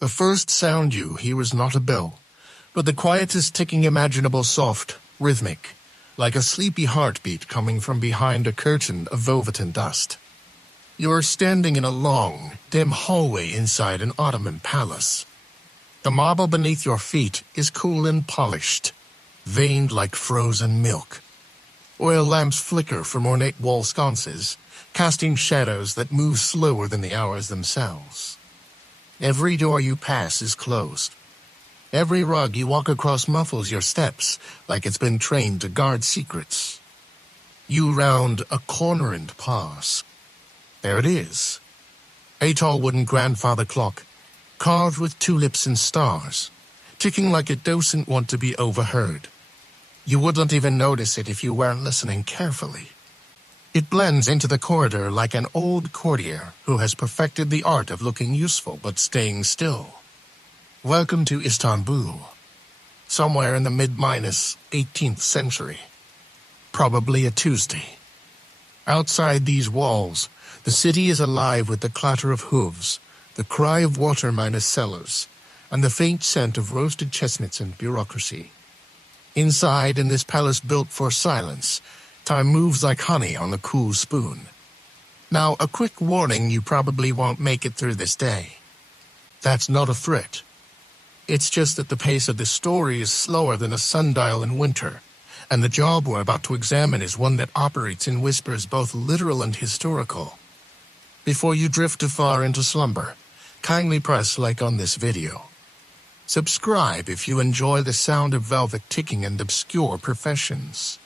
The first sound you hear is not a bell, but the quietest ticking imaginable, soft, rhythmic, like a sleepy heartbeat coming from behind a curtain of velvet and dust. You're standing in a long, dim hallway inside an Ottoman palace. The marble beneath your feet is cool and polished, veined like frozen milk. Oil lamps flicker from ornate wall sconces, casting shadows that move slower than the hours themselves. Every door you pass is closed. Every rug you walk across muffles your steps, like it's been trained to guard secrets. You round a corner and pause. There it is. A tall wooden grandfather clock, carved with tulips and stars, ticking like it doesn't want to be overheard. You wouldn't even notice it if you weren't listening carefully. It blends into the corridor like an old courtier who has perfected the art of looking useful but staying still. Welcome to Istanbul, somewhere in the mid-18th century. Probably a Tuesday. Outside these walls, the city is alive with the clatter of hooves, the cry of water minus cellars, and the faint scent of roasted chestnuts and bureaucracy. Inside, in this palace built for silence, time moves like honey on a cool spoon. Now, a quick warning, you probably won't make it through this day. That's not a threat. It's just that the pace of this story is slower than a sundial in winter, and the job we're about to examine is one that operates in whispers both literal and historical. Before you drift too far into slumber, kindly press like on this video. Subscribe if you enjoy the sound of velvet ticking and obscure professions.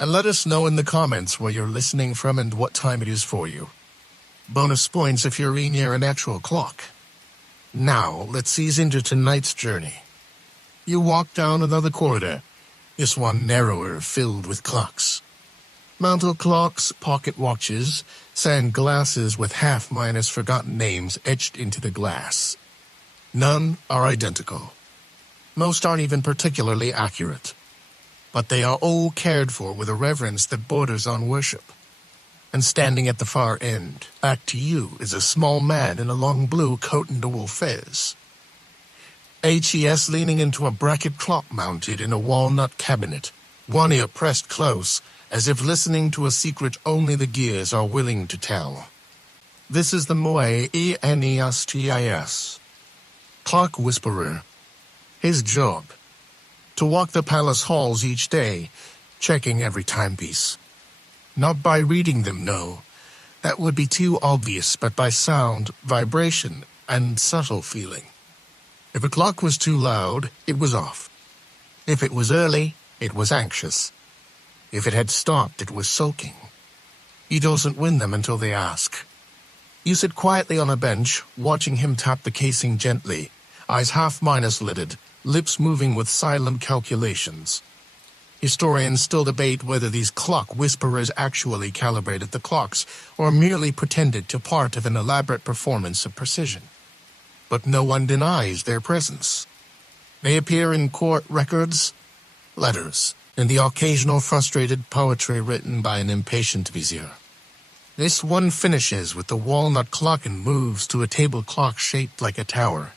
And let us know in the comments where you're listening from and what time it is for you. Bonus points if you're near a natural clock. Now, let's ease into tonight's journey. You walk down another corridor, this one narrower, filled with clocks. Mantel clocks, pocket watches, sand glasses with half-minus forgotten names etched into the glass. None are identical. Most aren't even particularly accurate. But they are all cared for with a reverence that borders on worship. And standing at the far end, back to you, is a small man in a long blue coat and a wool fez. HES leaning into a bracket clock mounted in a walnut cabinet, one ear pressed close, as if listening to a secret only the gears are willing to tell. This is the Moe Enestis, clock whisperer. His job: to walk the palace halls each day, checking every timepiece. Not by reading them, no. That would be too obvious, but by sound, vibration, and subtle feeling. If a clock was too loud, it was off. If it was early, it was anxious. If it had stopped, it was sulking. He doesn't win them until they ask. You sit quietly on a bench, watching him tap the casing gently, eyes half-minus lidded, lips moving with silent calculations. Historians still debate whether these clock whisperers actually calibrated the clocks or merely pretended to part of an elaborate performance of precision. But no one denies their presence. They appear in court records, letters, and the occasional frustrated poetry written by an impatient vizier. This one finishes with the walnut clock and moves to a table clock shaped like a tower.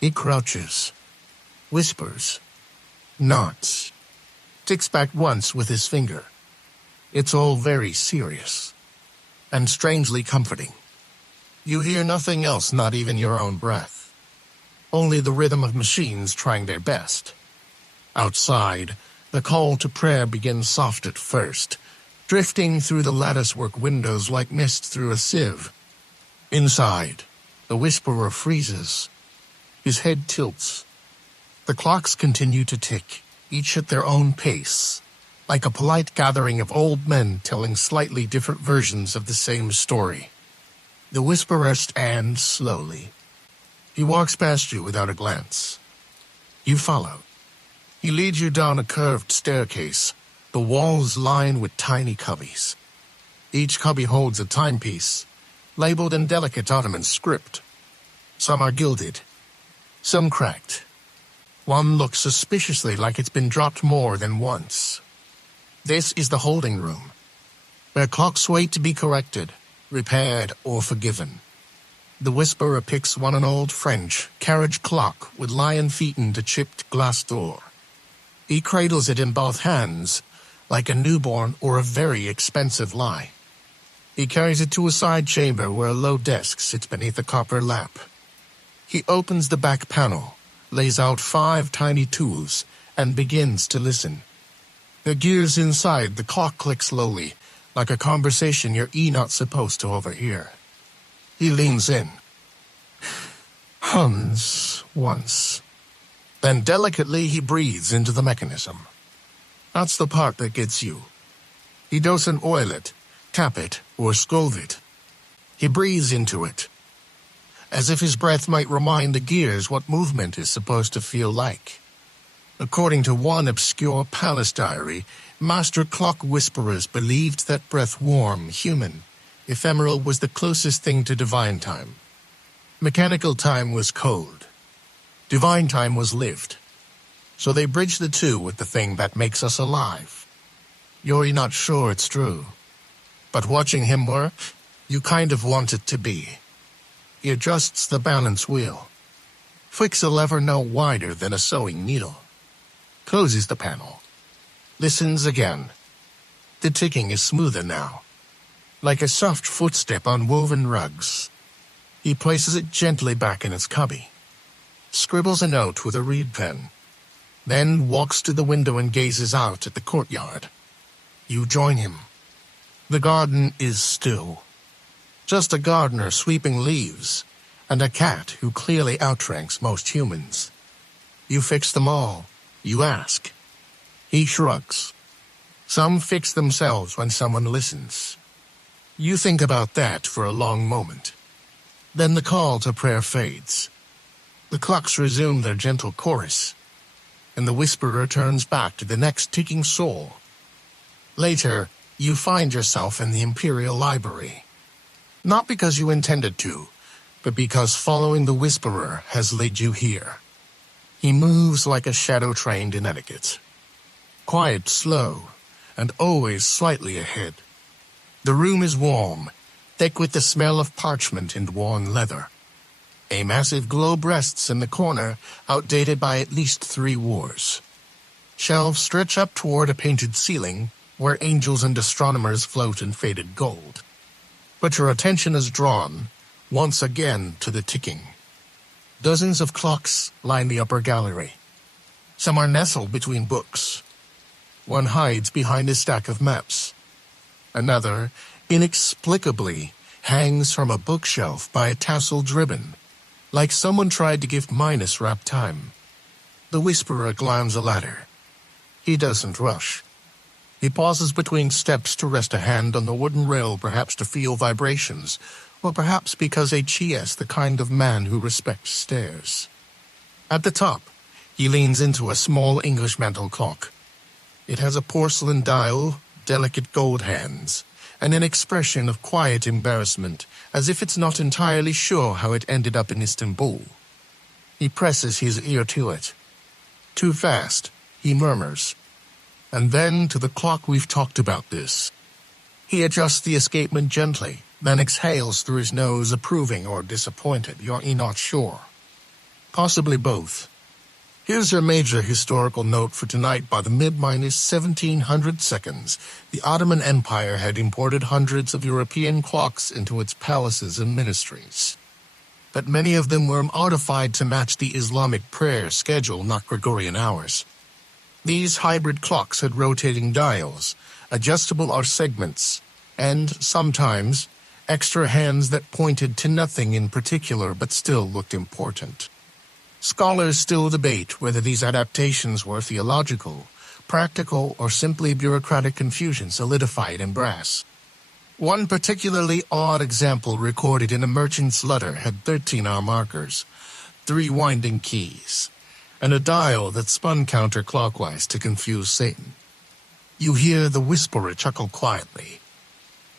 He crouches, whispers, nods, ticks back once with his finger. It's all very serious, and strangely comforting. You hear nothing else, not even your own breath. Only the rhythm of machines trying their best. Outside, the call to prayer begins soft at first, drifting through the latticework windows like mist through a sieve. Inside, the whisperer freezes. His head tilts. The clocks continue to tick, each at their own pace, like a polite gathering of old men telling slightly different versions of the same story. The whisperer stands slowly. He walks past you without a glance. You follow. He leads you down a curved staircase, the walls lined with tiny cubbies. Each cubby holds a timepiece, labeled in delicate Ottoman script. Some are gilded, some cracked. One looks suspiciously like it's been dropped more than once. This is the holding room, where clocks wait to be corrected, repaired, or forgiven. The Whisperer picks one an old French carriage clock with lion feet and a chipped glass door. He cradles it in both hands, like a newborn or a very expensive lie. He carries it to a side chamber where a low desk sits beneath a copper lamp. He opens the back panel, lays out 5 tiny tools, and begins to listen. The gears inside the clock click slowly, like a conversation you're not supposed to overhear. He leans in. Hums once. Then delicately he breathes into the mechanism. That's the part that gets you. He doesn't oil it, tap it, or scold it. He breathes into it, as if his breath might remind the gears what movement is supposed to feel like. According to one obscure palace diary, master clock whisperers believed that breath warm, human, ephemeral was the closest thing to divine time. Mechanical time was cold. Divine time was lived. So they bridge the two with the thing that makes us alive. You're not sure it's true. But watching him work, you kind of want it to be. He adjusts the balance wheel. Flicks a lever no wider than a sewing needle. Closes the panel. Listens again. The ticking is smoother now, like a soft footstep on woven rugs. He places it gently back in its cubby. Scribbles a note with a reed pen. Then walks to the window and gazes out at the courtyard. You join him. The garden is still. Just a gardener sweeping leaves, and a cat who clearly outranks most humans. You fix them all, you ask. He shrugs. Some fix themselves when someone listens. You think about that for a long moment. Then the call to prayer fades. The clocks resume their gentle chorus, and the Whisperer turns back to the next ticking soul. Later, you find yourself in the Imperial Library. Not because you intended to, but because following the Whisperer has led you here. He moves like a shadow trained in etiquette. Quiet, slow, and always slightly ahead. The room is warm, thick with the smell of parchment and worn leather. A massive globe rests in the corner, outdated by at least 3 wars. Shelves stretch up toward a painted ceiling, where angels and astronomers float in faded gold. But your attention is drawn, once again, to the ticking. Dozens of clocks line the upper gallery. Some are nestled between books. One hides behind a stack of maps. Another, inexplicably, hangs from a bookshelf by a tasseled ribbon, like someone tried to give Midas wrap time. The Whisperer climbs a ladder. He doesn't rush. He pauses between steps to rest a hand on the wooden rail, perhaps to feel vibrations, or perhaps because he is the kind of man who respects stairs. At the top, he leans into a small English mantel clock. It has a porcelain dial, delicate gold hands, and an expression of quiet embarrassment, as if it's not entirely sure how it ended up in Istanbul. He presses his ear to it. Too fast, he murmurs. And then to the clock we've talked about this. He adjusts the escapement gently, then exhales through his nose, approving or disappointed. You're not sure. Possibly both. Here's your major historical note for tonight. By the mid-1700 seconds, the Ottoman Empire had imported hundreds of European clocks into its palaces and ministries. But many of them were modified to match the Islamic prayer schedule, not Gregorian hours. These hybrid clocks had rotating dials, adjustable or segments, and, sometimes, extra hands that pointed to nothing in particular but still looked important. Scholars still debate whether these adaptations were theological, practical, or simply bureaucratic confusion solidified in brass. One particularly odd example recorded in a merchant's letter had 13 hour markers, 3 winding keys, and a dial that spun counterclockwise to confuse Satan. You hear the Whisperer chuckle quietly.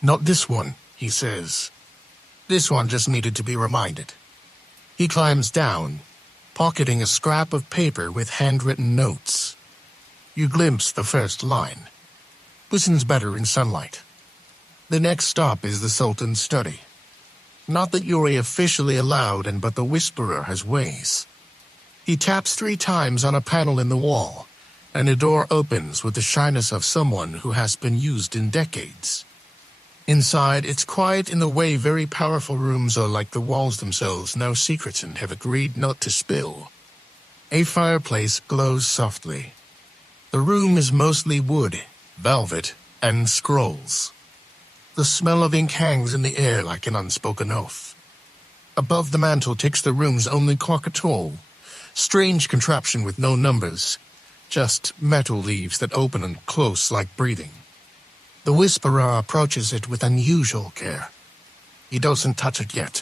Not this one, he says. This one just needed to be reminded. He climbs down, pocketing a scrap of paper with handwritten notes. You glimpse the first line. Listens better in sunlight. The next stop is the Sultan's study. Not that you're officially allowed in, but the Whisperer has ways. He taps 3 times on a panel in the wall, and a door opens with the shyness of someone who has been used in decades. Inside, it's quiet in the way very powerful rooms are, like the walls themselves know secrets and have agreed not to spill. A fireplace glows softly. The room is mostly wood, velvet, and scrolls. The smell of ink hangs in the air like an unspoken oath. Above the mantel ticks the room's only clock at all. Strange contraption with no numbers, just metal leaves that open and close like breathing. The Whisperer approaches it with unusual care. He doesn't touch it yet.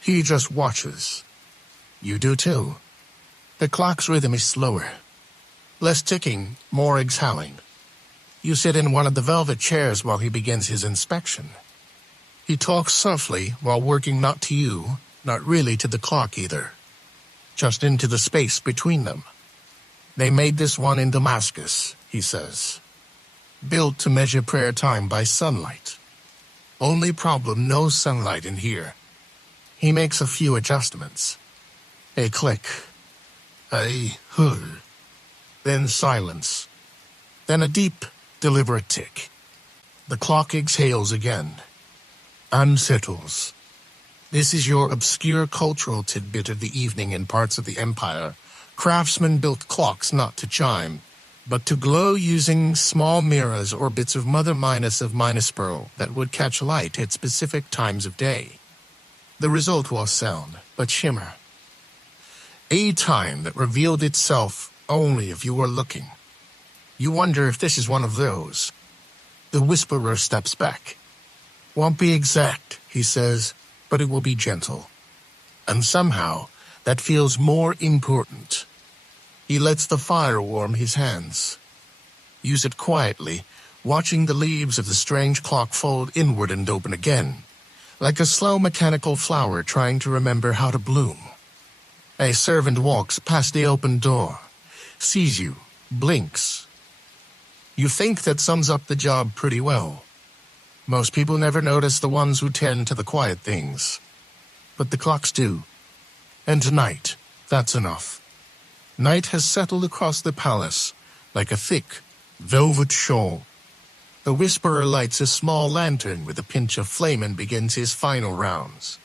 He just watches. You do too. The clock's rhythm is slower. Less ticking, more exhaling. You sit in one of the velvet chairs while he begins his inspection. He talks softly while working not to you, not really to the clock either. Just into the space between them. They made this one in Damascus, he says. Built to measure prayer time by sunlight. Only problem, no sunlight in here. He makes a few adjustments. A click. A whir. Then silence. Then a deep, deliberate tick. The clock exhales again. And settles. This is your obscure cultural tidbit of the evening in parts of the empire. Craftsmen built clocks not to chime, but to glow using small mirrors or bits of minus pearl that would catch light at specific times of day. The result was sound, but shimmer. A time that revealed itself only if you were looking. You wonder if this is one of those. The Whisperer steps back. Won't be exact, he says, but it will be gentle. And somehow, that feels more important. He lets the fire warm his hands. Use it quietly, watching the leaves of the strange clock fold inward and open again, like a slow mechanical flower trying to remember how to bloom. A servant walks past the open door, sees you, blinks. You think that sums up the job pretty well. Most people never notice the ones who tend to the quiet things. But the clocks do. And tonight, that's enough. Night has settled across the palace, like a thick, velvet shawl. The Whisperer lights a small lantern with a pinch of flame and begins his final rounds.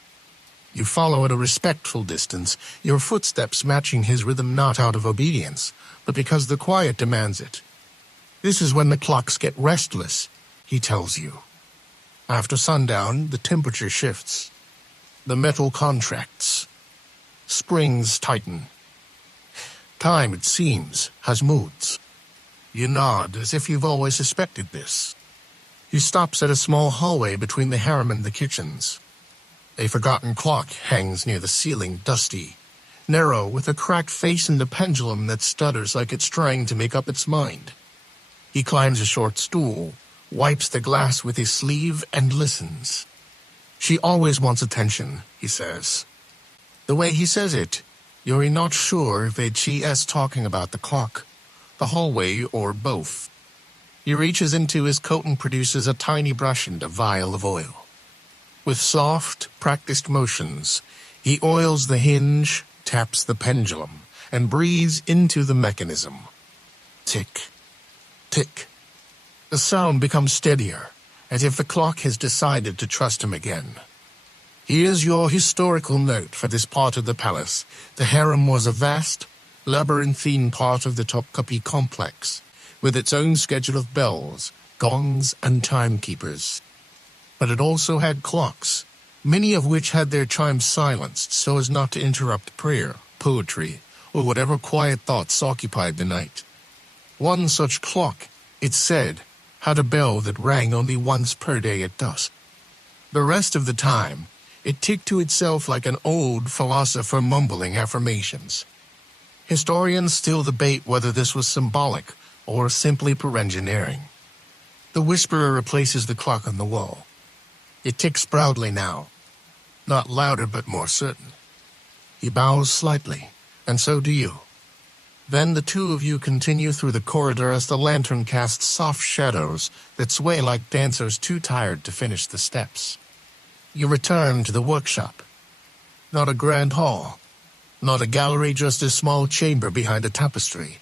You follow at a respectful distance, your footsteps matching his rhythm not out of obedience, but because the quiet demands it. This is when the clocks get restless, he tells you. After sundown, the temperature shifts. The metal contracts. Springs tighten. Time, it seems, has moods. You nod as if you've always suspected this. He stops at a small hallway between the harem and the kitchens. A forgotten clock hangs near the ceiling, dusty, narrow, with a cracked face and a pendulum that stutters like it's trying to make up its mind. He climbs a short stool, wipes the glass with his sleeve, and listens. She always wants attention, he says. The way he says it, you're not sure if it's talking about the clock, the hallway, or both. He reaches into his coat and produces a tiny brush and a vial of oil. With soft, practiced motions, he oils the hinge, taps the pendulum, and breathes into the mechanism. Tick, tick. The sound becomes steadier, as if the clock has decided to trust him again. Here's your historical note for this part of the palace. The harem was a vast, labyrinthine part of the Topkapi complex, with its own schedule of bells, gongs, and timekeepers. But it also had clocks, many of which had their chimes silenced so as not to interrupt prayer, poetry, or whatever quiet thoughts occupied the night. One such clock, it said, had a bell that rang only once per day at dusk. The rest of the time, it ticked to itself like an old philosopher mumbling affirmations. Historians still debate whether this was symbolic or simply per engineering. The Whisperer replaces the clock on the wall. It ticks proudly now, not louder but more certain. He bows slightly, and so do you. Then the two of you continue through the corridor as the lantern casts soft shadows that sway like dancers too tired to finish the steps. You return to the workshop. Not a grand hall. Not a gallery, just a small chamber behind a tapestry.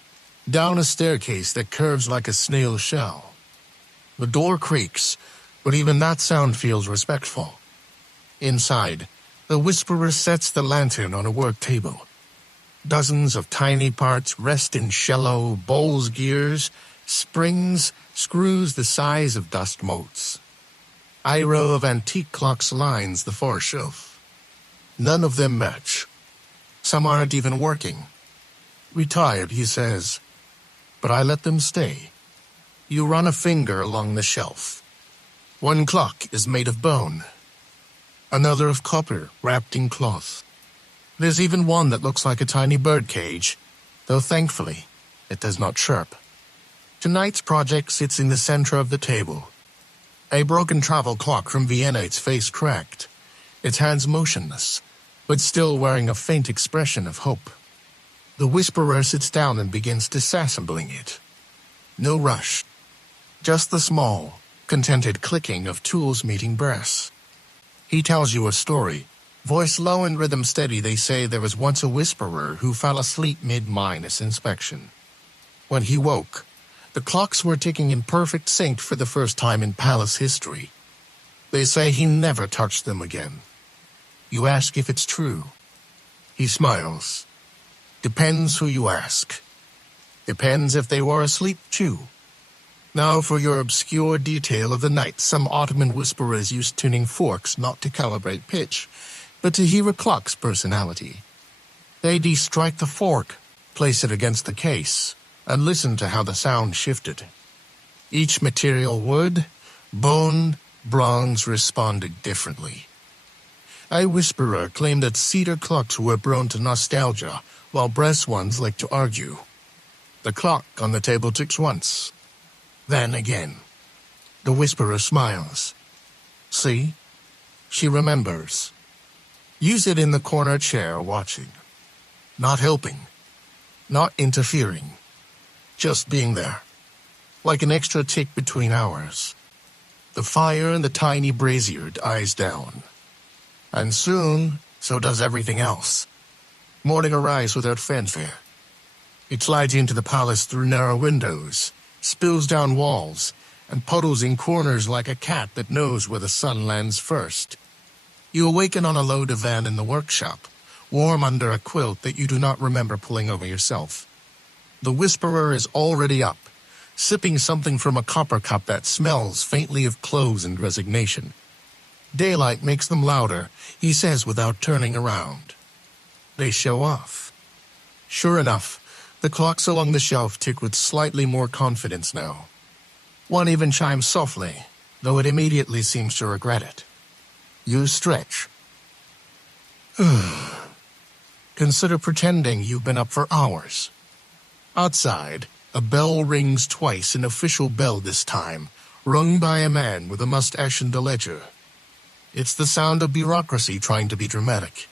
Down a staircase that curves like a snail shell. The door creaks, but even that sound feels respectful. Inside, the Whisperer sets the lantern on a work table. Dozens of tiny parts rest in shallow bowls, gears, springs, screws the size of dust motes. A row of antique clocks lines the far shelf. None of them match. Some aren't even working. Retired, he says, but I let them stay. You run a finger along the shelf. One clock is made of bone. Another of copper, wrapped in cloth. There's even one that looks like a tiny bird cage, though thankfully, it does not chirp. Tonight's project sits in the center of the table. A broken travel clock from Vienna, its face cracked, its hands motionless, but still wearing a faint expression of hope. The Whisperer sits down and begins disassembling it. No rush. Just the small, contented clicking of tools meeting brass. He tells you a story. Voice low and rhythm steady, they say there was once a Whisperer who fell asleep mid-minus inspection. When he woke, the clocks were ticking in perfect sync for the first time in palace history. They say he never touched them again. You ask if it's true. He smiles. Depends who you ask. Depends if they were asleep too. Now for your obscure detail of the night, some Ottoman Whisperers used tuning forks not to calibrate pitch, but to hear a clock's personality. They de-strike the fork, place it against the case, and listen to how the sound shifted. Each material, wood, bone, bronze, responded differently. A Whisperer claimed that cedar clocks were prone to nostalgia, while brass ones like to argue. The clock on the table ticks once, then again. The Whisperer smiles. See? She remembers. Use it in the corner chair, watching. Not helping. Not interfering. Just being there. Like an extra tick between hours. The fire in the tiny brazier dies down. And soon, so does everything else. Morning arrives without fanfare. It slides into the palace through narrow windows, spills down walls, and puddles in corners like a cat that knows where the sun lands first. You awaken on a low divan in the workshop, warm under a quilt that you do not remember pulling over yourself. The Whisperer is already up, sipping something from a copper cup that smells faintly of clothes and resignation. Daylight makes them louder, he says without turning around. They show off. Sure enough, the clocks along the shelf tick with slightly more confidence now. One even chimes softly, though it immediately seems to regret it. You stretch. Consider pretending you've been up for hours. Outside, a bell rings twice, an official bell this time, rung by a man with a mustache and a ledger. It's the sound of bureaucracy trying to be dramatic.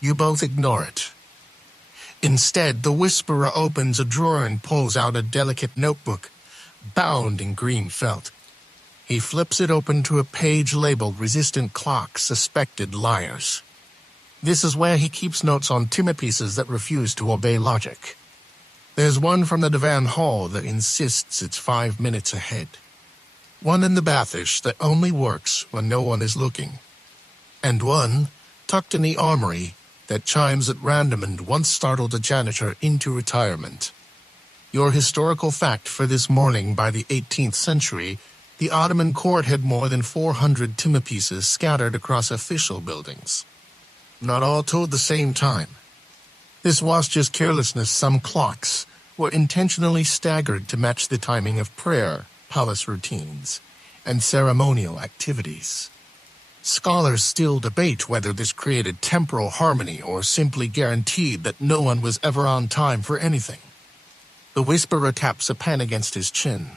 You both ignore it. Instead, the Whisperer opens a drawer and pulls out a delicate notebook, bound in green felt. He flips it open to a page labeled Resistant Clocks, Suspected Liars. This is where he keeps notes on timepieces that refuse to obey logic. There's one from the divan hall that insists it's 5 minutes ahead. One in the bathish that only works when no one is looking. And one, tucked in the armory, that chimes at random and once startled a janitor into retirement. Your historical fact for this morning: by the 18th century, the Ottoman court had more than 400 timepieces scattered across official buildings. Not all told the same time. This was just carelessness. Some clocks were intentionally staggered to match the timing of prayer, palace routines, and ceremonial activities. Scholars still debate whether this created temporal harmony or simply guaranteed that no one was ever on time for anything. The Whisperer taps a pen against his chin.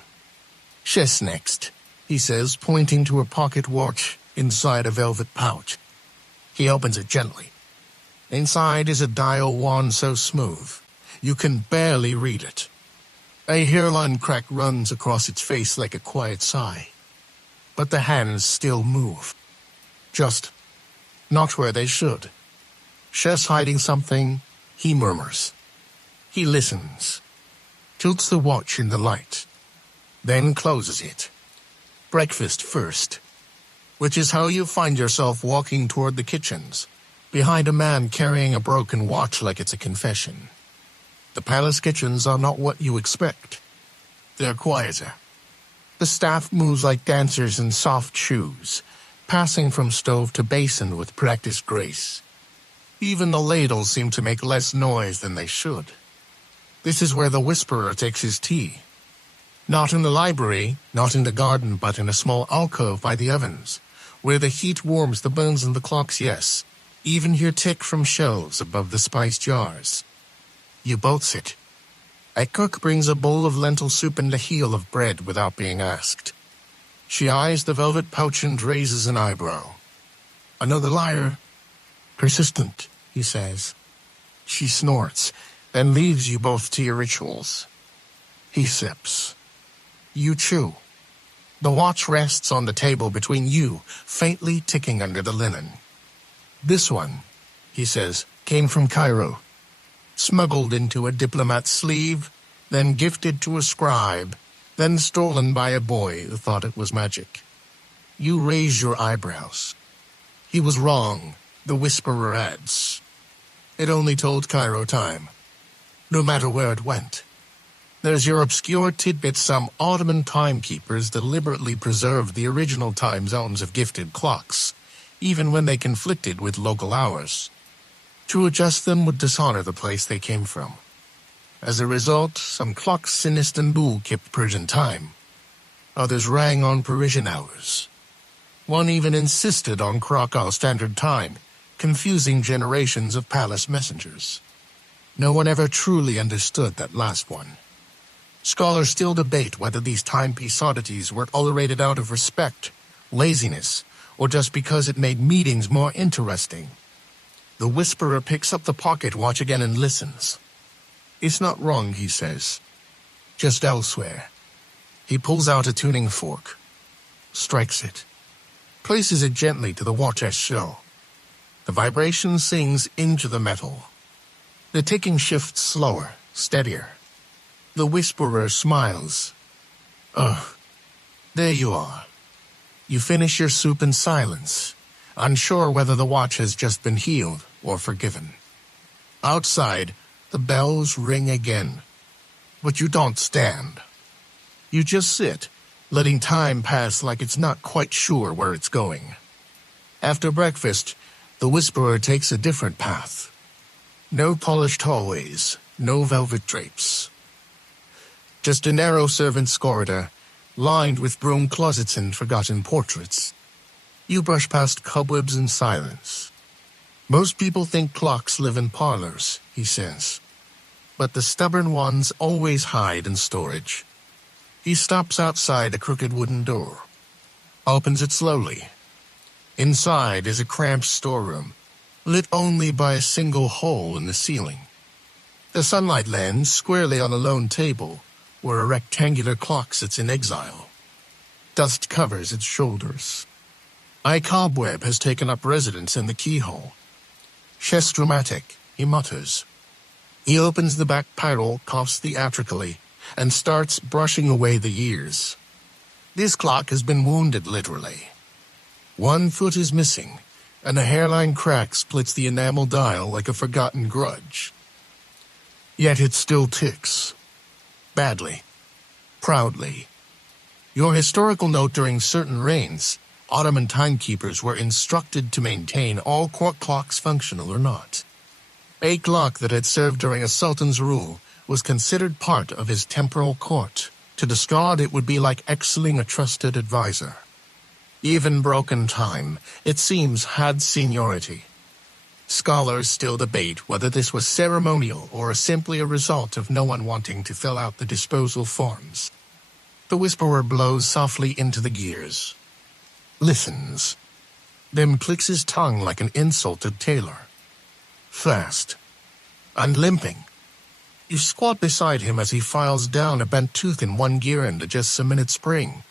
"Chess next," he says, pointing to a pocket watch inside a velvet pouch. He opens it gently. Inside is a dial wand so smooth, you can barely read it. A hairline crack runs across its face like a quiet sigh. But the hands still move. Just not where they should. Chef's hiding something, he murmurs. He listens, tilts the watch in the light, then closes it. Breakfast first, which is how you find yourself walking toward the kitchens, behind a man carrying a broken watch like it's a confession. The palace kitchens are not what you expect. They're quieter. The staff moves like dancers in soft shoes, passing from stove to basin with practiced grace. Even the ladles seem to make less noise than they should. This is where the Whisperer takes his tea. Not in the library, not in the garden, but in a small alcove by the ovens, where the heat warms the bones and the clocks, yes, even hear tick from shelves above the spice jars. You both sit. A cook brings a bowl of lentil soup and a heel of bread without being asked. She eyes the velvet pouch and raises an eyebrow. Another liar. Persistent, he says. She snorts, then leaves you both to your rituals. He sips. You chew. The watch rests on the table between you, faintly ticking under the linen. This one, he says, came from Cairo. Smuggled into a diplomat's sleeve, then gifted to a scribe, then stolen by a boy who thought it was magic. You raise your eyebrows. He was wrong, the Whisperer adds. It only told Cairo time, no matter where it went. There's your obscure tidbit: some Ottoman timekeepers deliberately preserved the original time zones of gifted clocks, even when they conflicted with local hours. To adjust them would dishonor the place they came from. As a result, some clocks in Istanbul kept Persian time. Others rang on Parisian hours. One even insisted on Krakow Standard Time, confusing generations of palace messengers. No one ever truly understood that last one. Scholars still debate whether these timepiece oddities were tolerated out of respect, laziness, or just because it made meetings more interesting. The Whisperer picks up the pocket watch again and listens. It's not wrong, he says. Just elsewhere. He pulls out a tuning fork, strikes it, places it gently to the watch's show. The vibration sings into the metal. The ticking shifts slower, steadier. The Whisperer smiles. There you are. You finish your soup in silence, unsure whether the watch has just been healed or forgiven. Outside, the bells ring again. But you don't stand. You just sit, letting time pass like it's not quite sure where it's going. After breakfast, the Whisperer takes a different path. No polished hallways, no velvet drapes. Just a narrow servant's corridor, lined with broom closets and forgotten portraits. You brush past cobwebs in silence. Most people think clocks live in parlors, he says. But the stubborn ones always hide in storage. He stops outside a crooked wooden door, opens it slowly. Inside is a cramped storeroom, lit only by a single hole in the ceiling. The sunlight lands squarely on a lone table, where a rectangular clock sits in exile. Dust covers its shoulders. A cobweb has taken up residence in the keyhole. Chest dramatic, he mutters. He opens the back panel, coughs theatrically, and starts brushing away the years. This clock has been wounded, literally. One foot is missing, and a hairline crack splits the enamel dial like a forgotten grudge. Yet it still ticks. Badly. Proudly. Your historical note: during certain reigns, Ottoman timekeepers were instructed to maintain all court clocks functional or not. A clock that had served during a sultan's rule was considered part of his temporal court. To the Scot, it would be like excelling a trusted advisor. Even broken time, it seems, had seniority. Scholars still debate whether this was ceremonial or simply a result of no one wanting to fill out the disposal forms. The Whisperer blows softly into the gears. Listens. Then clicks his tongue like an insulted tailor. Fast. And limping. You squat beside him as he files down a bent tooth in one gear and adjusts a minute spring.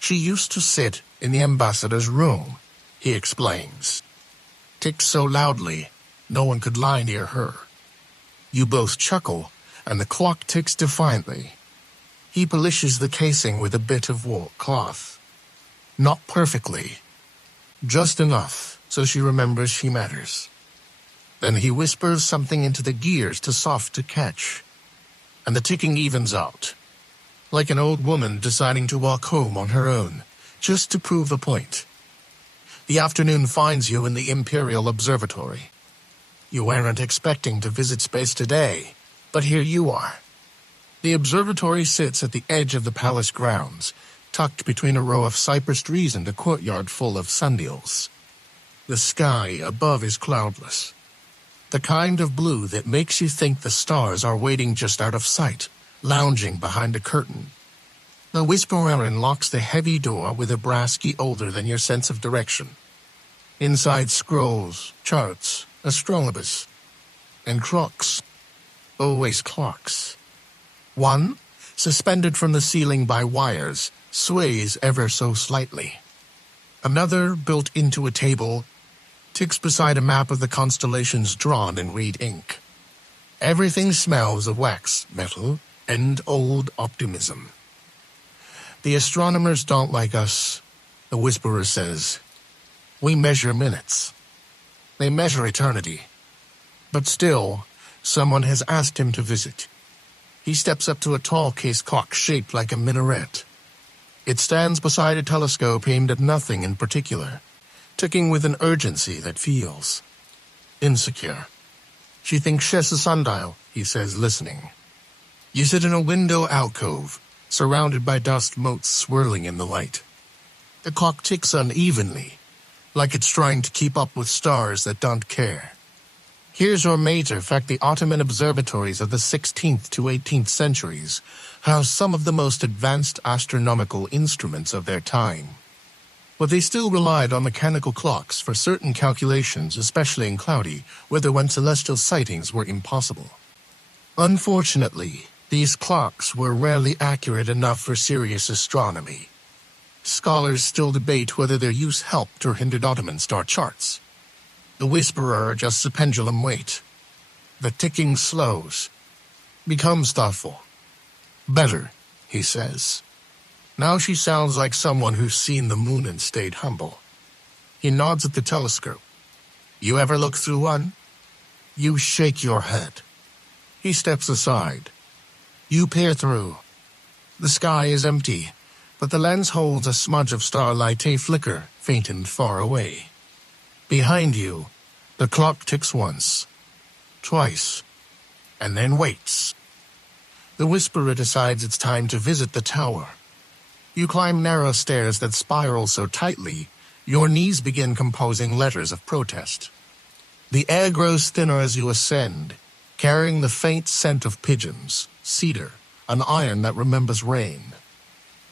She used to sit in the ambassador's room, he explains. Ticks so loudly, no one could lie near her. You both chuckle, and the clock ticks defiantly. He polishes the casing with a bit of wool cloth. Not perfectly. Just enough so she remembers she matters. Then he whispers something into the gears too soft to catch. And the ticking evens out. Like an old woman deciding to walk home on her own, just to prove a point. The afternoon finds you in the Imperial Observatory. You weren't expecting to visit space today, but here you are. The observatory sits at the edge of the palace grounds, tucked between a row of cypress trees and a courtyard full of sundials. The sky above is cloudless. The kind of blue that makes you think the stars are waiting just out of sight, lounging behind a curtain. The Whisperer unlocks the heavy door with a brass key older than your sense of direction. Inside scrolls, charts, astrolabus, and clocks. Always clocks. One, suspended from the ceiling by wires, sways ever so slightly. Another, built into a table, ticks beside a map of the constellations drawn in reed ink. Everything smells of wax, metal, and old optimism. The astronomers don't like us, the Whisperer says. We measure minutes. They measure eternity. But still, someone has asked him to visit. He steps up to a tall case clock shaped like a minaret. It stands beside a telescope aimed at nothing in particular, ticking with an urgency that feels insecure. She thinks she's a sundial, he says, listening. You sit in a window alcove, surrounded by dust motes swirling in the light. The clock ticks unevenly, like it's trying to keep up with stars that don't care. Here's your major fact: the Ottoman observatories of the 16th to 18th centuries house some of the most advanced astronomical instruments of their time. But they still relied on mechanical clocks for certain calculations, especially in cloudy weather when celestial sightings were impossible. Unfortunately, these clocks were rarely accurate enough for serious astronomy. Scholars still debate whether their use helped or hindered Ottoman star charts. The Whisperer adjusts the pendulum weight. The ticking slows, becomes thoughtful. Better, he says. Now she sounds like someone who's seen the moon and stayed humble. He nods at the telescope. You ever look through one? You shake your head. He steps aside. You peer through. The sky is empty, but the lens holds a smudge of starlight, a flicker, faint and far away. Behind you, the clock ticks once, twice, and then waits. The Whisperer decides it's time to visit the tower. You climb narrow stairs that spiral so tightly, your knees begin composing letters of protest. The air grows thinner as you ascend, carrying the faint scent of pigeons, cedar, an iron that remembers rain.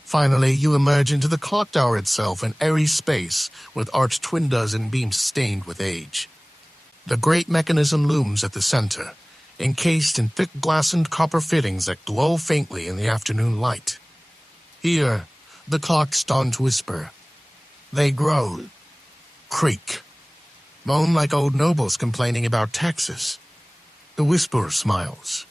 Finally, you emerge into the clock tower itself, an airy space with arched windows and beams stained with age. The great mechanism looms at the center, encased in thick glass and copper fittings that glow faintly in the afternoon light. Here, the clocks don't whisper. They groan, creak, moan like old nobles complaining about taxes. The Whisperer smiles.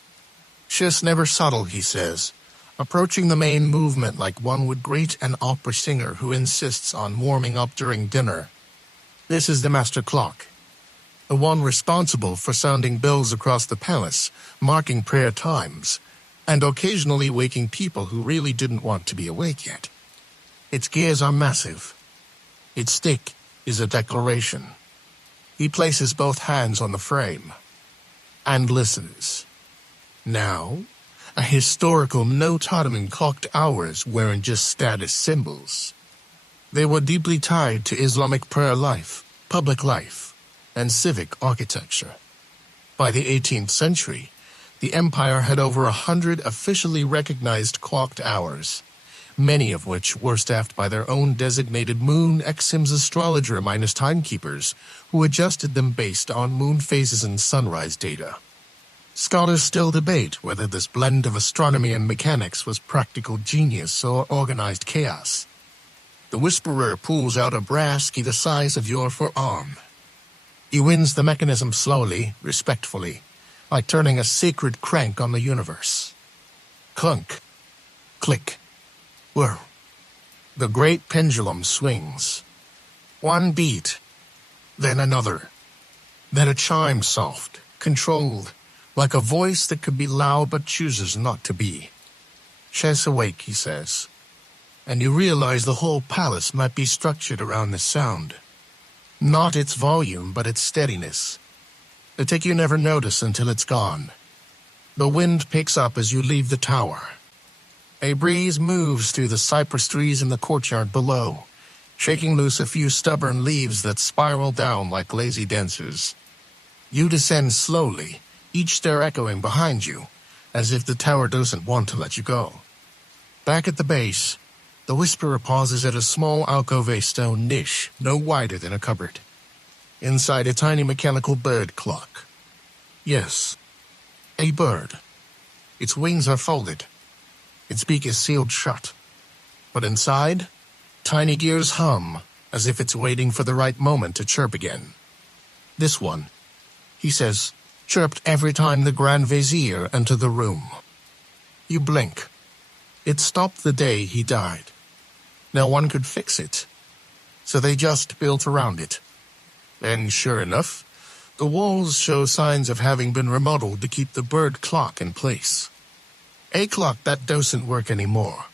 She's never subtle, he says, approaching the main movement like one would greet an opera singer who insists on warming up during dinner. This is the master clock, the one responsible for sounding bells across the palace, marking prayer times, and occasionally waking people who really didn't want to be awake yet. Its gears are massive. Its stick is a declaration. He places both hands on the frame and listens. Now, a historical note. Ottoman clocked hours weren't just status symbols. They were deeply tied to Islamic prayer life, public life, and civic architecture. By the 18th century, the empire had over 100 officially recognized clocked hours, many of which were staffed by their own designated moon exims astrologer minus timekeepers, who adjusted them based on moon phases and sunrise data. Scholars still debate whether this blend of astronomy and mechanics was practical genius or organized chaos. The Whisperer pulls out a brass key the size of your forearm. He winds the mechanism slowly, respectfully, like turning a sacred crank on the universe. Clunk. Click. Whir. The great pendulum swings. One beat, then another. Then a chime soft, controlled, like a voice that could be loud but chooses not to be. "Chess awake," he says. And you realize the whole palace might be structured around this sound. Not its volume, but its steadiness. The tick you never notice until it's gone. The wind picks up as you leave the tower. A breeze moves through the cypress trees in the courtyard below, shaking loose a few stubborn leaves that spiral down like lazy dancers. You descend slowly, each stair echoing behind you, as if the tower doesn't want to let you go. Back at the base, the Whisperer pauses at a small alcove stone niche no wider than a cupboard. Inside a tiny mechanical bird clock. Yes, a bird. Its wings are folded. Its beak is sealed shut. But inside, tiny gears hum, as if it's waiting for the right moment to chirp again. This one, he says, chirped every time the Grand Vizier entered the room. You blink. It stopped the day he died. No one could fix it, so they just built around it. And sure enough, the walls show signs of having been remodeled to keep the bird clock in place. A clock that doesn't work anymore.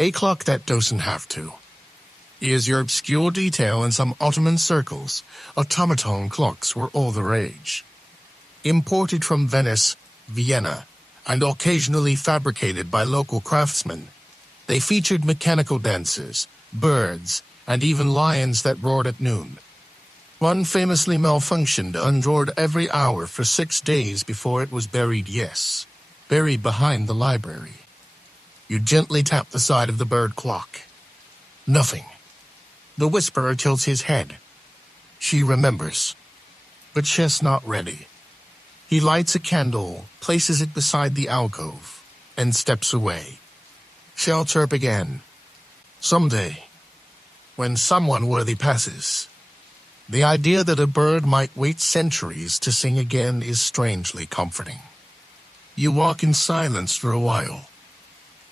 A clock that doesn't have to. Here's your obscure detail in some Ottoman circles. Automaton clocks were all the rage. Imported from Venice, Vienna, and occasionally fabricated by local craftsmen, they featured mechanical dancers, birds, and even lions that roared at noon. One famously malfunctioned and roared every hour for 6 days before it was buried, yes, buried behind the library. You gently tap the side of the bird clock. Nothing. The Whisperer tilts his head. She remembers. But she's not ready. He lights a candle, places it beside the alcove, and steps away. She'll chirp again. Someday. When someone worthy passes. The idea that a bird might wait centuries to sing again is strangely comforting. You walk in silence for a while.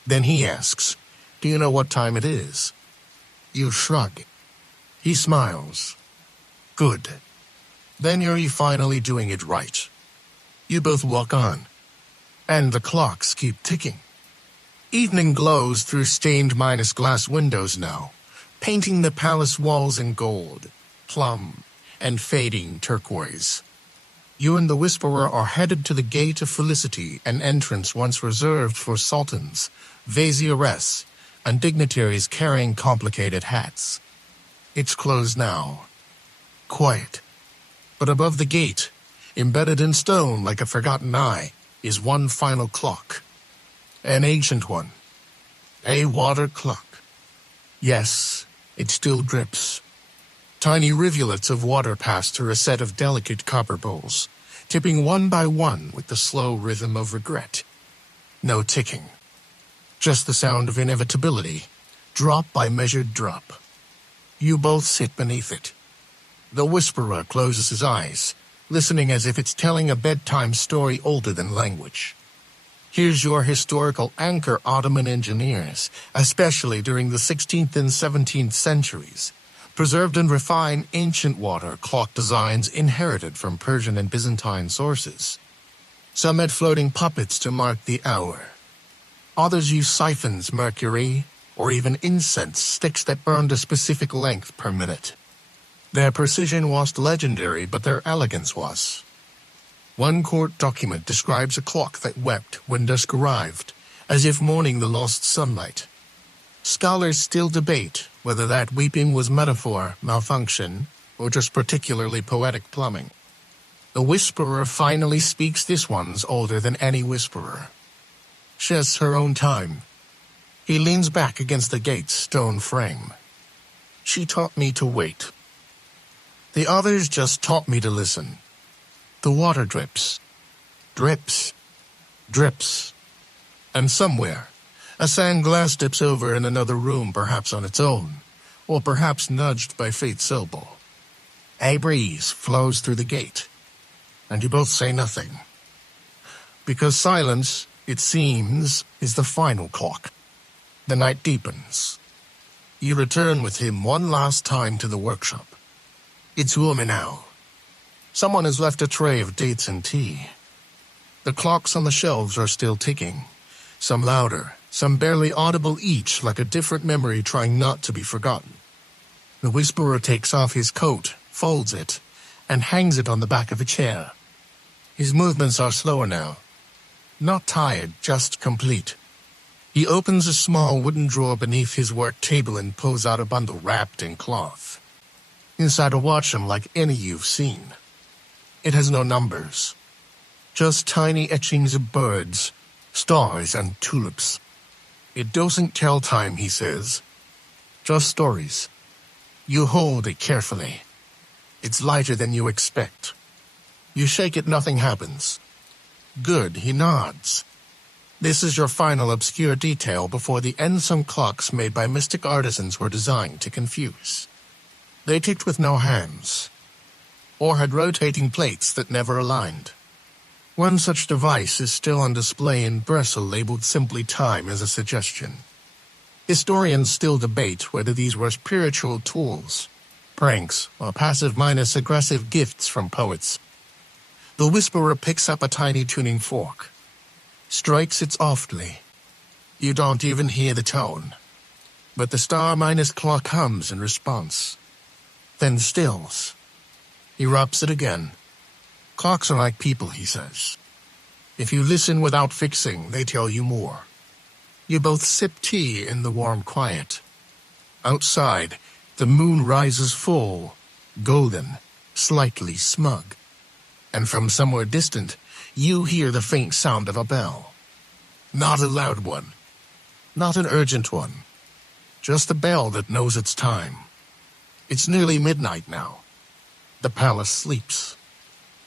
Then he asks, "Do you know what time it is?" You shrug. He smiles. Good. Then you're finally doing it right. You both walk on. And the clocks keep ticking. Evening glows through stained minus glass windows now, painting the palace walls in gold, plum, and fading turquoise. You and the Whisperer are headed to the Gate of Felicity, an entrance once reserved for sultans, vizieresses, and dignitaries carrying complicated hats. It's closed now. Quiet. But above the gate, embedded in stone like a forgotten eye, is one final clock. An ancient one. A water clock. Yes, it still drips. Tiny rivulets of water pass through a set of delicate copper bowls, tipping one by one with the slow rhythm of regret. No ticking. Just the sound of inevitability, drop by measured drop. You both sit beneath it. The Whisperer closes his eyes, listening as if it's telling a bedtime story older than language. Here's your historical anchor, Ottoman engineers, especially during the 16th and 17th centuries, preserved and refined ancient water clock designs inherited from Persian and Byzantine sources. Some had floating puppets to mark the hour. Others used siphons, mercury, or even incense sticks that burned a specific length per minute. Their precision was legendary, but their elegance was. One court document describes a clock that wept when dusk arrived, as if mourning the lost sunlight. Scholars still debate whether that weeping was metaphor, malfunction, or just particularly poetic plumbing. The Whisperer finally speaks. This one's older than any Whisperer. She has her own time. He leans back against the gate's stone frame. She taught me to wait. The others just taught me to listen. The water drips. Drips. Drips. And somewhere, a sand glass dips over in another room, perhaps on its own, or perhaps nudged by fate's elbow. A breeze flows through the gate, and you both say nothing. Because silence, it seems, is the final clock. The night deepens. You return with him one last time to the workshop. It's warm now. Someone has left a tray of dates and tea. The clocks on the shelves are still ticking, some louder, some barely audible, each like a different memory trying not to be forgotten. The Whisperer takes off his coat, folds it, and hangs it on the back of a chair. His movements are slower now. Not tired, just complete. He opens a small wooden drawer beneath his work table and pulls out a bundle wrapped in cloth. Inside a watch unlike any you've seen. It has no numbers. Just tiny etchings of birds, stars, and tulips. It doesn't tell time, he says. Just stories. You hold it carefully. It's lighter than you expect. You shake it, nothing happens. Good, he nods. This is your final obscure detail before the unsung clocks made by mystic artisans were designed to confuse. They ticked with no hands, or had rotating plates that never aligned. One such device is still on display in Breslau, labeled simply Time, as a suggestion. Historians still debate whether these were spiritual tools, pranks, or passive-aggressive gifts from poets. The Whisperer picks up a tiny tuning fork, strikes it softly. You don't even hear the tone, but the star-clock hums in response, then stills. He rubs it again. Clocks are like people, he says. If you listen without fixing, they tell you more. You both sip tea in the warm quiet. Outside, the moon rises full, golden, slightly smug. And from somewhere distant, you hear the faint sound of a bell. Not a loud one. Not an urgent one. Just a bell that knows its time. It's nearly midnight now. The palace sleeps.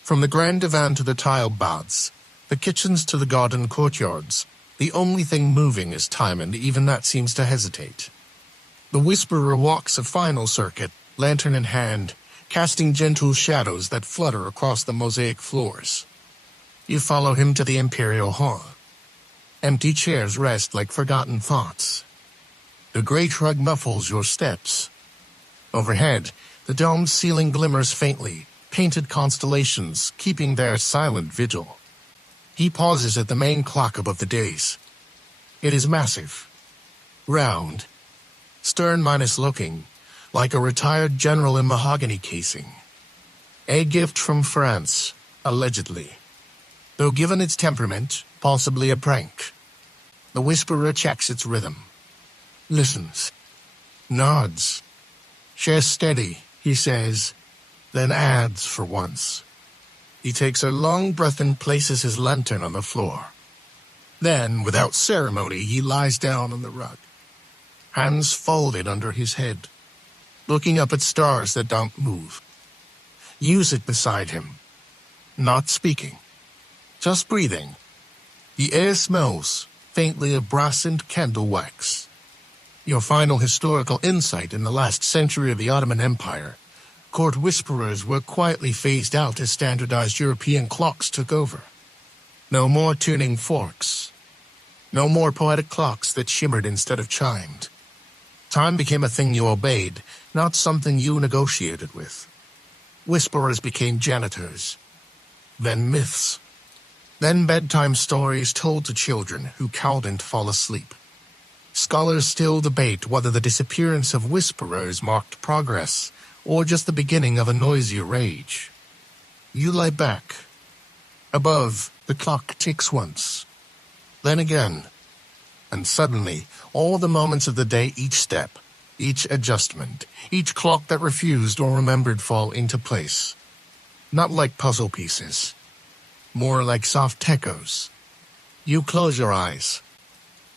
From the grand divan to the tile baths, the kitchens to the garden courtyards, the only thing moving is time, and even that seems to hesitate. The Whisperer walks a final circuit, lantern in hand, casting gentle shadows that flutter across the mosaic floors. You follow him to the Imperial Hall. Empty chairs rest like forgotten thoughts. The great rug muffles your steps. Overhead, the domed ceiling glimmers faintly, painted constellations keeping their silent vigil. He pauses at the main clock above the dais. It is massive, round, stern-looking, like a retired general in mahogany casing. A gift from France, allegedly. Though given its temperament, possibly a prank. The Whisperer checks its rhythm. Listens. Nods. Chair steady, he says, then adds for once. He takes a long breath and places his lantern on the floor. Then, without ceremony, he lies down on the rug, hands folded under his head, looking up at stars that don't move. You sit beside him, not speaking, just breathing. The air smells faintly of brass and candle wax. Your final historical insight: in the last century of the Ottoman Empire, court whisperers were quietly phased out as standardized European clocks took over. No more tuning forks. No more poetic clocks that shimmered instead of chimed. Time became a thing you obeyed, not something you negotiated with. Whisperers became janitors. Then myths. Then bedtime stories told to children who couldn't fall asleep. Scholars still debate whether the disappearance of whisperers marked progress or just the beginning of a noisier age. You lie back. Above, the clock ticks once, then again, and suddenly, all the moments of the day, each step, each adjustment, each clock that refused or remembered fall into place. Not like puzzle pieces, more like soft echoes. You close your eyes.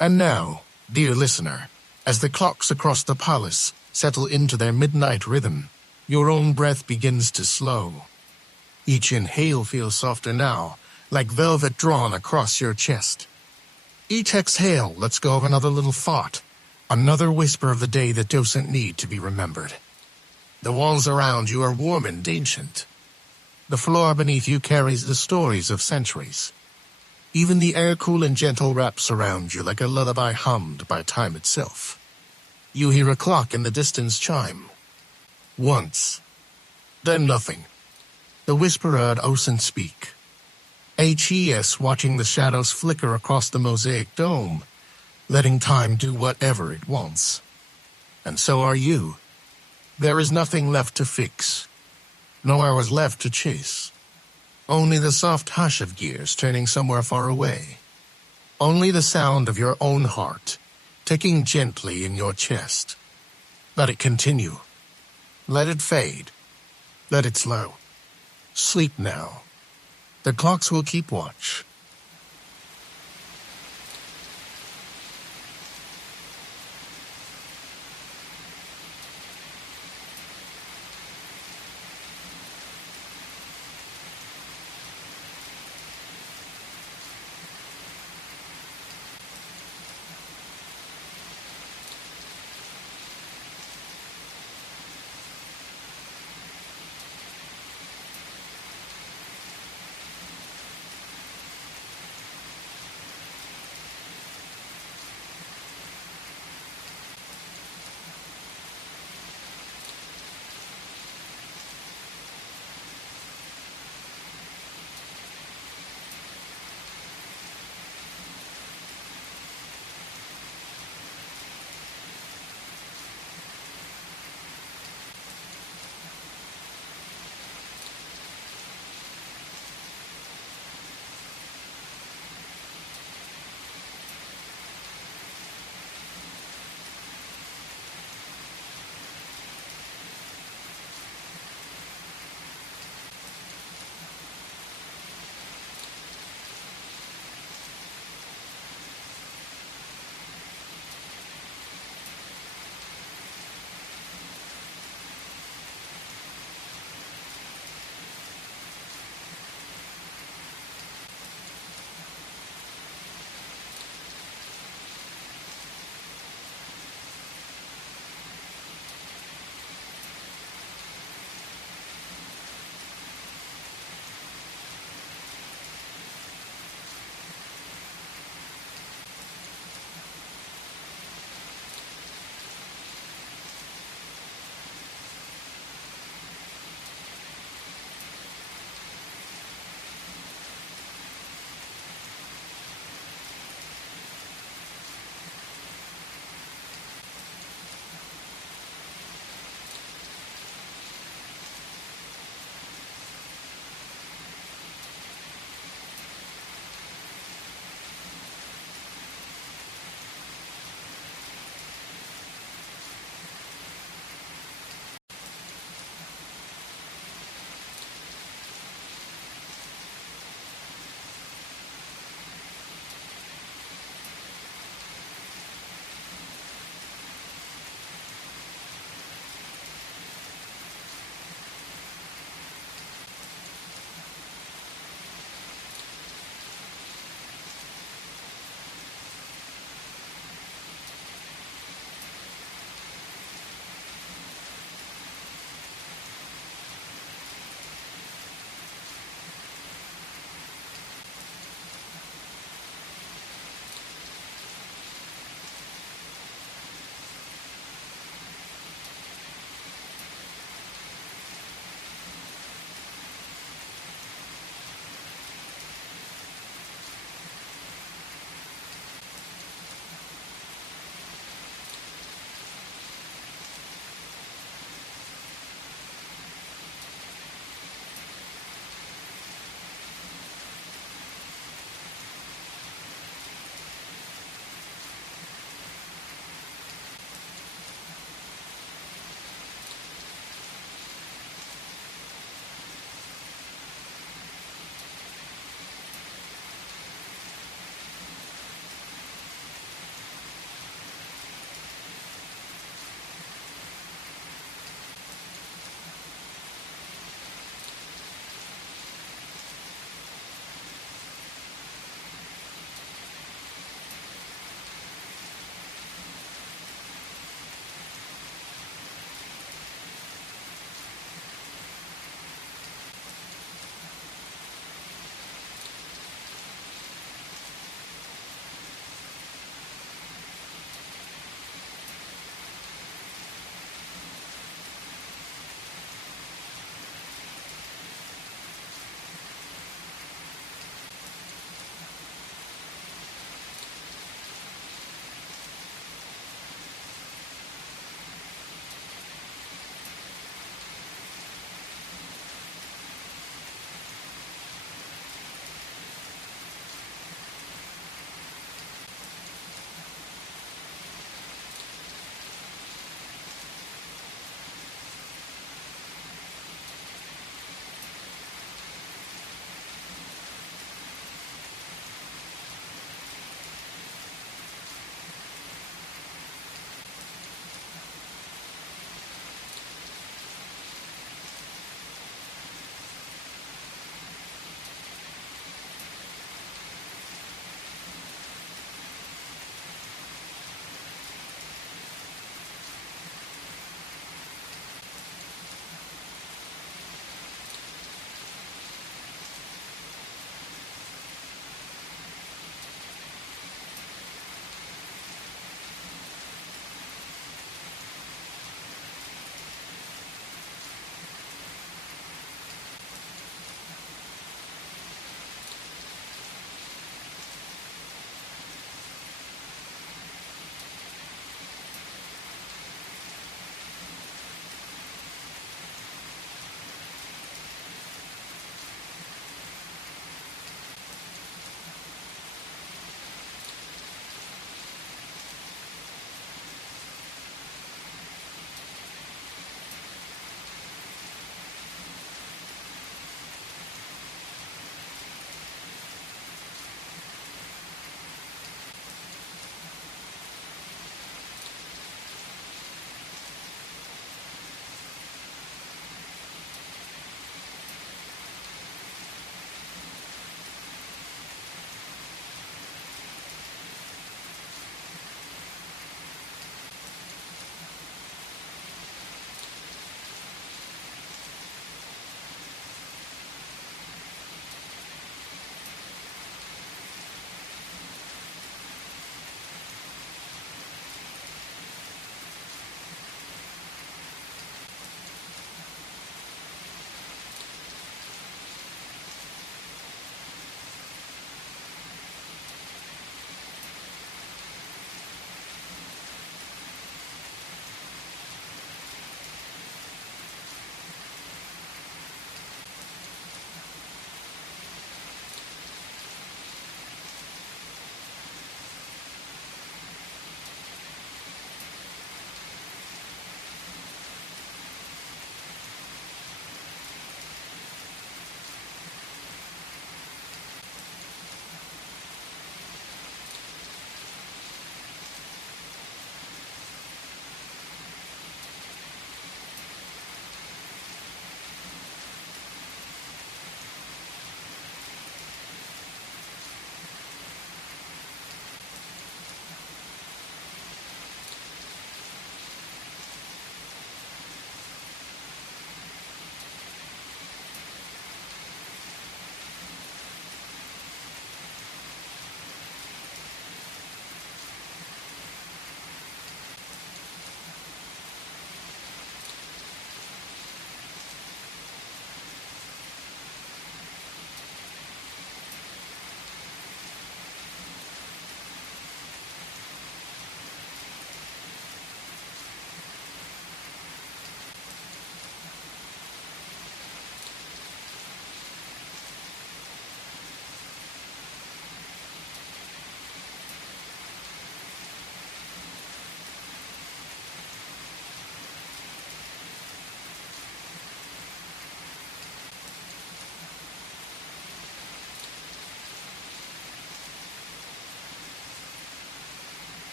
And now, dear listener, as the clocks across the palace settle into their midnight rhythm, your own breath begins to slow. Each inhale feels softer now, like velvet drawn across your chest. Each exhale lets go of another little thought, Another whisper of the day that doesn't need to be remembered. The walls around you are warm and ancient. The floor beneath you carries the stories of centuries. Even the air cool and gentle wraps around you like a lullaby hummed by time itself. You hear a clock in the distance chime. Once. Then nothing. The whisperer heard Osen speak. HES watching the shadows flicker across the mosaic dome, letting time do whatever it wants. And so are you. There is nothing left to fix. No hours left to chase. Only the soft hush of gears turning somewhere far away. Only the sound of your own heart, ticking gently in your chest. Let it continue. Let it fade. Let it slow. Sleep now. The clocks will keep watch.